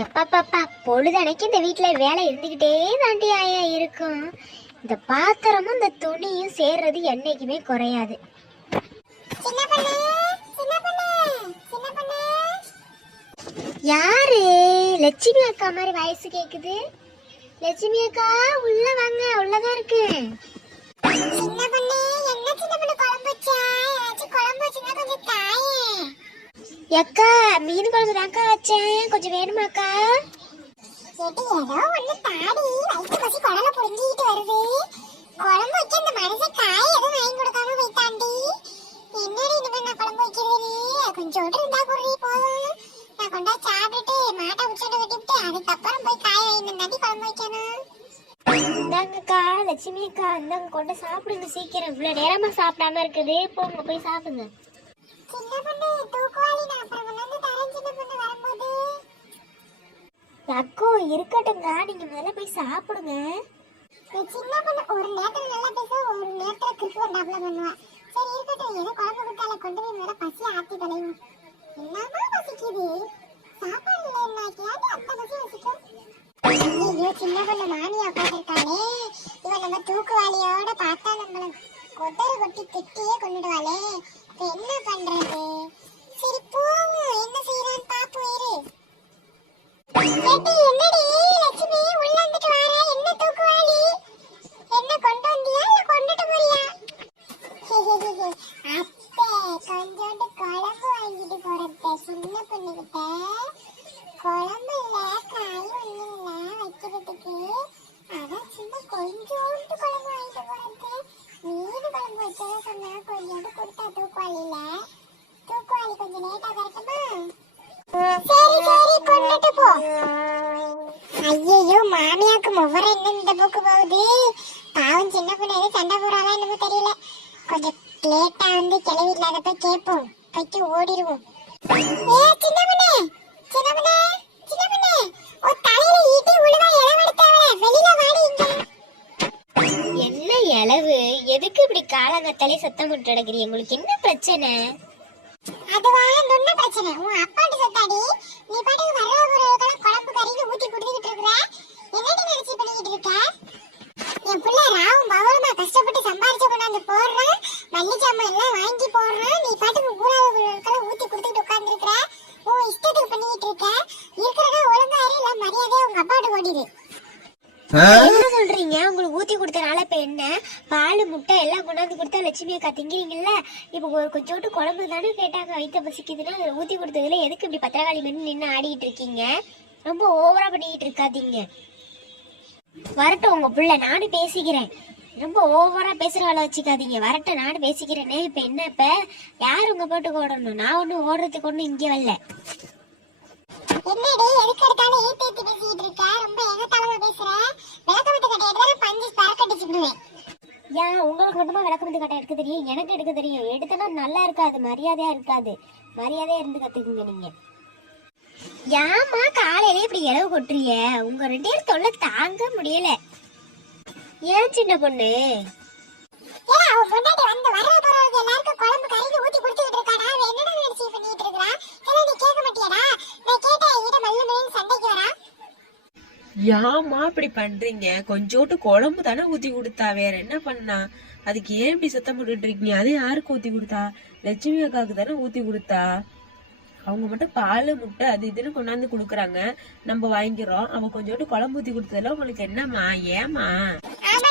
எப்பப்பாப்பா பொழுதனைக்கு இந்த வீட்ல வேலை இருந்துகிட்டே தாண்டி ஆயா இருக்கும். இந்த பாத்திரமும் இந்த துணியும் சேர்றது என்னைக்குமே குறையாது. யாரு? லட்சுமி அக்கா மாதிரி வயசு கேக்குது. லட்சுமி அக்கா உள்ள வாங்க உள்ளதான் இருக்கு அக்கா மீன் குழம்பு தான்க்கா வச்சேன் கொஞ்சம் வேணுமாக்கா? ஏதோ ஒண்ணு தாடி வயிற்று பசி குடல புடுங்கிட்டு வருது. குழம்பு வைக்க இந்த மனுஷன் காய் எதுவும் வாங்கி கொடுக்காம போயிட்டாண்டி என்னடி நான் குழம்பு வைக்கிறது? கொஞ்சோண்டு இருந்தா குறி போதும். நான் கொண்டா சாப்பிட்டுட்டு மாட்டை உச்சோட வெட்டிவிட்டு அதுக்கப்புறம் போய் காய் வாங்கி தாண்டி குழம்பு வைக்கணும். இந்தாங்கக்கா லட்சுமி அக்கா இந்தாங்க கொண்டு சாப்பிடுங்க சீக்கிரம். இவ்வளவு நேரமா சாப்பிடாம இருக்குது. போங்க போய் சாப்பிடுங்க. அக்கோ இருக்கட்டுங்க நீங்க மேல போய் சாப்பிடுங்க. சின்ன பொண்ணு ஒரு நேரத்துல நல்லா பேச ஒரு நேரத்துல கிறிஸ்துவ வந்தாப்புல பண்ணுவா. சரி இருக்கட்டும். ஏதோ குழம்பு கொடுத்தால கொண்டு போய் மேல பசி ஆத்தி தொலைவும். என்னமா பசிக்குது? சாப்பாடு இல்லைன்னாக்கியாவது அந்த பசி வசிக்கும் ஐயோ சின்ன பொண்ணு மாமியா போட்டிருக்காளே இவன் நம்ம தூக்குவாளியோட பார்த்தா நம்மள கொதறு கொட்டி திட்டியே கொண்டுடுவாளே. என்ன பண்றது? சரி போவோம். என்ன செய்யறான்னு பாப்போம் இரு. என்ன கொடுத்தா தூக்குவாளி கொஞ்சம் லேட்டா வரட்டுமா? சரி சரி கொண்டுட்டு போ. ஐயோ மாமியாக்கு முவர என்ன இந்த புக்கு போகுது? பாவம் சின்ன பொண்ணு எதுவும் சண்டை போறாளா என்னமோ தெரியல. கொஞ்சம் லேட்டா வந்து கிளவி போய் கேட்போம். போயிட்டு ஓடிடுவோம். ஏ சின்ன சின்ன பொண்ணு சின்ன பொண்ணு. காலங்கத்தாலே சத்தம் போட்டு கிடக்குறீங்க உங்களுக்கு என்ன பிரச்சனை? அதுவா? என்ன பிரச்சனை? உன் அப்பாட்டு சத்தாடி நீ பாட்டுக்கு வர்றவங்களுக்கெல்லாம் குழம்பு கறிக்கு ஊத்தி குடுத்துக்கிட்டு இருக்கிற. என்னடி நினைச்சு பண்ணிக்கிட்டு இருக்க? என் புள்ள ராவும் பவளமா கஷ்டப்பட்டு சம்பாரிச்சு கொண்டாந்து போடுறேன் மல்லிச்சாமா எல்லாம் வாங்கி போடுறேன் நீ பாட்டுக்கு ஊராவுகளுக்கெல்லாம் ஊத்தி கொடுத்துக்கிட்டு உட்கார்ந்துருக்கிற. உன் இஷ்டத்துக்கு பண்ணிக்கிட்டு இருக்க. இருக்கிறதா ஒழுங்கா இரு இல்ல மரியாதையா உங்க அப்பாட்டு ஓடிடு. என்ன சொல்றீங்க? உங்களுக்கு ஊத்தி கொடுத்தனால இப்ப என்ன? பால் முட்டை எல்லாம் கொண்டாந்து கொடுத்தா லட்சுமி அக்கா திங்கிறீங்கல்ல? இப்ப ஒரு கொஞ்சோண்டு குழம்பு தானே கேட்டாங்க. வயிற்ற பசிக்குதுன்னா அதுல ஊத்தி கொடுத்ததுல எதுக்கு இப்படி பத்திரகாளி மணி நின்று ஆடிட்டு இருக்கீங்க? ரொம்ப ஓவரா பண்ணிட்டு இருக்காதீங்க. வரட்டும் உங்க புள்ள நானும் பேசிக்கிறேன். ரொம்ப ஓவரா பேசுற வேலை வச்சுக்காதீங்க. வரட்டும் நானும் பேசிக்கிறேனே. இப்ப என்ன இப்ப? யார் உங்க போட்டு ஓடணும்? நான் ஒன்னும் ஓடுறதுக்கு ஒன்றும் இங்கே வரல. என்னடி எதுக்கு எடுத்தாலும் ஏத்தி ஏத்தி பேசிட்டு இருக்க? ரொம்ப எகத்தாளமா பேசுற விளக்கமத்து கட்டை எடுத்தாலும் பஞ்சு பறக்கடிச்சுடுவேன் ஏன்? உங்களுக்கு மட்டுமா விளக்கமத்து கட்டை எடுக்க தெரியும்? எனக்கு எடுக்க தெரியும். எடுத்தனா நல்லா இருக்காது. மரியாதையா இருக்காது. மரியாதையா இருந்து கத்துக்குங்க நீங்க. ஏமா காலையில இப்படி இளவு கொட்டுறிய? உங்க ரெண்டு பேர் தொல்லை தாங்க முடியல. ஏன் சின்ன பொண்ணு அவ பொண்டாட்டி வந்து வர போறவங்க எல்லாருக்கும் குழம்பு கறிக்கு ஊத்தி குடுத்துக்கிட்டு இருக்காடா அவ என்னடா நினைச்சு பண்ணிட்டு இருக்கா எல்லாம் நீ கேட்க மாட்டியாடா நான் கேட்டா என்கிட்ட மல்லு மல்லுன்னு சண்டைக்கு வரா ஏம்மா இப்படி பண்றீங்க? கொஞ்சோட்டு குழம்பு தானே ஊத்தி கொடுத்தா. வேற என்ன பண்ணா? அதுக்கு ஏன் இப்படி சத்தம் போட்டுட்டு இருக்கீங்க? அது யாருக்கு ஊத்தி கொடுத்தா? லட்சுமி அக்காவுக்கு தானே ஊத்தி கொடுத்தா? அவங்க மட்டும் பால் முட்டை அது இதுன்னு கொண்டாந்து கொடுக்குறாங்க. நம்ம வாங்கிக்கிறோம். அவ கொஞ்சோட்டு குழம்பு ஊத்தி கொடுத்ததுல உங்களுக்கு என்னம்மா? ஏமா ஆமா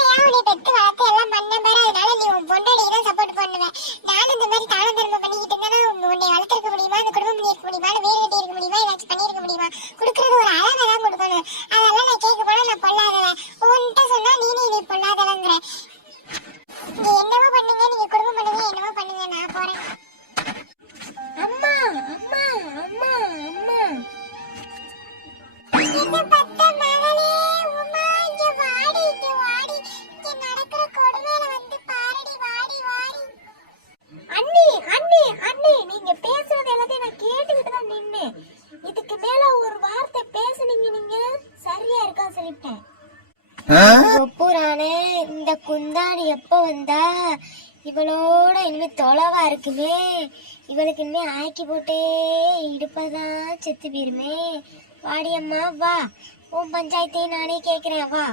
பெத்து வளர்த்து எல்லாம் பண்ண பாரு? அதனால நீ உன் பொண்டாடி தான் சப்போர்ட் பண்ணுவேன் நானும் இந்த மாதிரி தான திரும்ப ஒப்புரானே இந்த குந்தாணி எப்போ வந்தா? இவளோட இனிமே தொலைவா இருக்குமே. இவளுக்கு இனிமே ஆக்கி போட்டே இடுப்பதான் செத்து போயிருமே. வாடி அம்மா வா. உன் பஞ்சாயத்தையும் நானே கேக்குறேன் வா.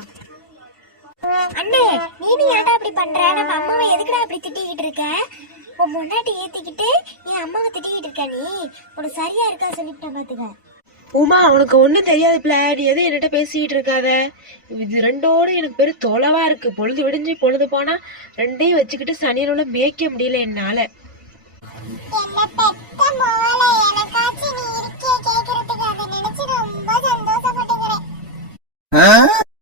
அண்ணே நீ ஏன்டா அப்படி பண்ற? நம்ம அம்மாவை எதுக்குடா அப்படி திட்டிக்கிட்டு இருக்க? உன் முன்னாடி ஏத்திக்கிட்டு என் அம்மாவை திட்டிக்கிட்டு இருக்க நீ? உனக்கு சரியா இருக்கா சொல்லிவிட்டேன் பாத்துக்க. உமா உனக்கு ஒண்ணும் தெரியாது பிள்ளை. நீ எதுவும் என்னட்ட பேசிக்கிட்டு இருக்காத? இது ரெண்டோட எனக்கு பெரு தொலைவா இருக்கு. பொழுது விடிஞ்சு பொழுது போனா ரெண்டையும் வச்சுக்கிட்டு சனியனோட மேய்க்க முடியல என்னால. என்ன